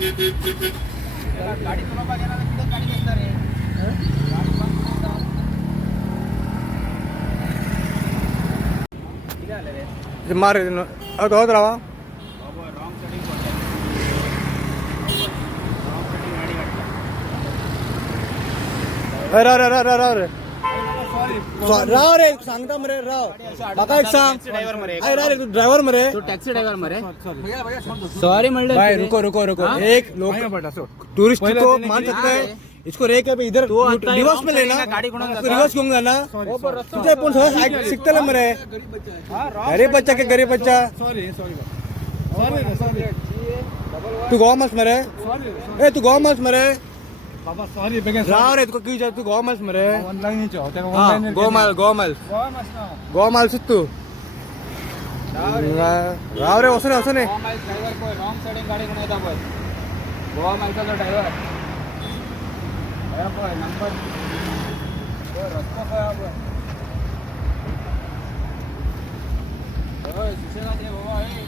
गाडी तुला बघायला गाडी घेणार रे मार ಅದು ಹೋದ್ರವ राव रे सांगता मरे राव काका एक सांग ड्रायव्हर मरे टॅक्सी ड्रायव्हर मरे सॉरी म्हणलं भाई रुको रुको रुको एक लोग टूरिस्ट को मान सकते हैं इसको रेक है इधर रिवर्स में लेना रिवर्स क्यों जाना तुझे पण सगळं शिकते ना मरे गरीब बच्चा तू गो मत मरे ए तू गो मत मरे बाबा सॉरी राव रे तुका की तू गो मत मरे ऑनलाइन गोमाल सुत्तू राव रे असं नाही ड्रायव्हर कोण रॉंग साइडिंग गाडी कोण येता बस गोवा मालचा ड्रायव्हर नंबर रस्ता काय आपण सुशेगात रे बाबा